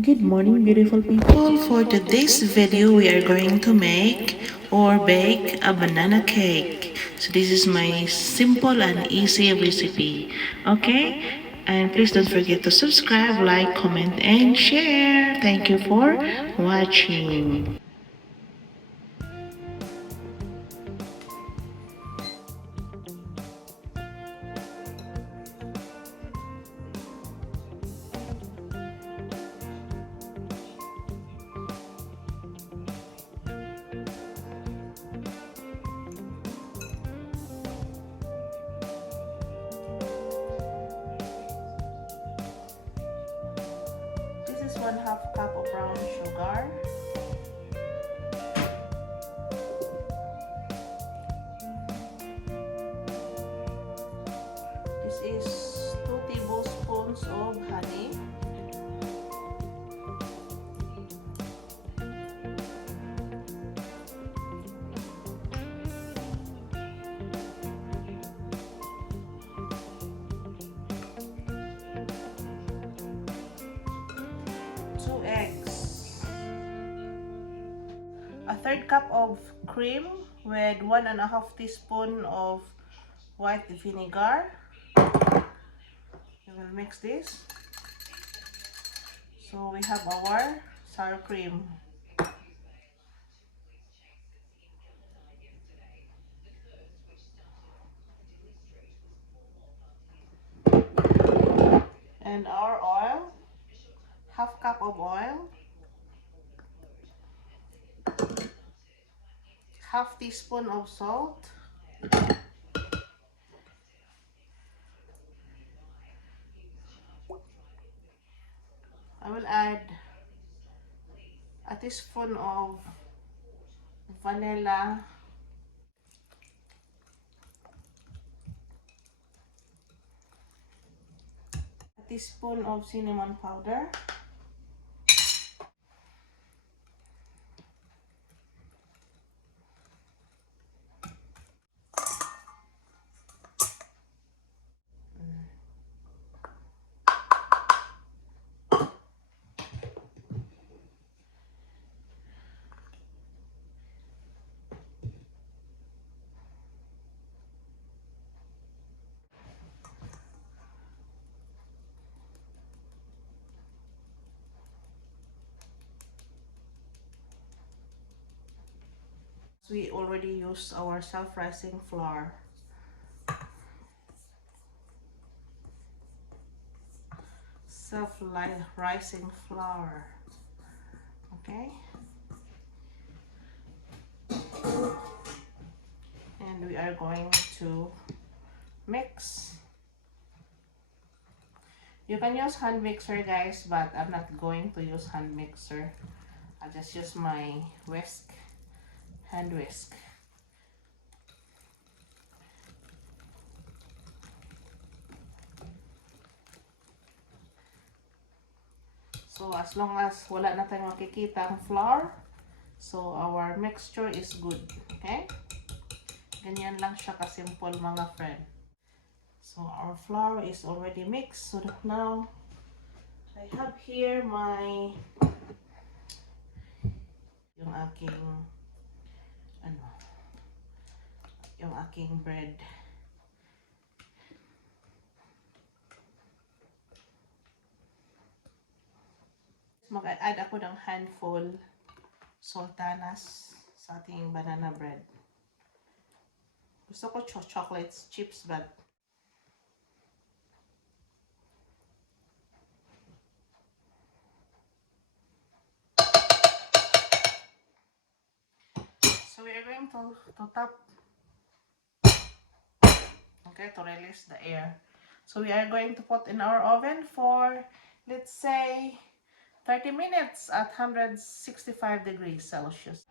Good morning, beautiful people. For today's video, we are going to make or bake a banana cake. So this is my simple and easy recipe. Okay? And please don't forget to subscribe, like, comment, and share. Thank you for watching. This is 1/2 cup of brown sugar. This is 2 tablespoons of honey. Two eggs. A 1/3 cup of cream with 1.5 teaspoon of white vinegar. We will mix this. So we have our sour cream. And our oil, 1/2 cup of oil, 1/2 teaspoon of salt, I will add a teaspoon of vanilla, a teaspoon of cinnamon powder, we already used our self-rising flour. Self-rising flour. Okay? And we are going to mix. You can use hand mixer, guys, but I'm not going to use hand mixer. I'll just use my whisk, hand whisk. So as long as wala na tayong makikita ang flour, so our mixture is good. Okay? Ganyan lang siya ka-simple, mga friend. So our flour is already mixed. So that now I have here my yung aking bread. Mag-add ako ng handful sultanas sa ating banana bread. Gusto ko chocolate chips, but so we are going to top, okay, to release the air. So we are going to put in our oven for, let's say, 30 minutes at 165 degrees Celsius.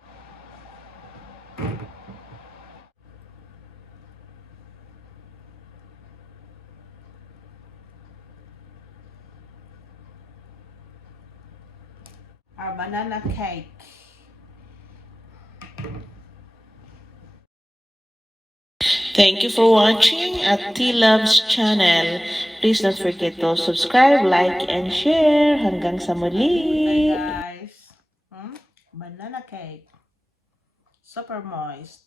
Our banana cake. Thank you for watching at T Loves channel. Please don't forget to subscribe, like, and share. Hanggang sa muli! Guys, banana cake. Super moist.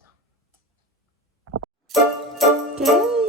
Okay.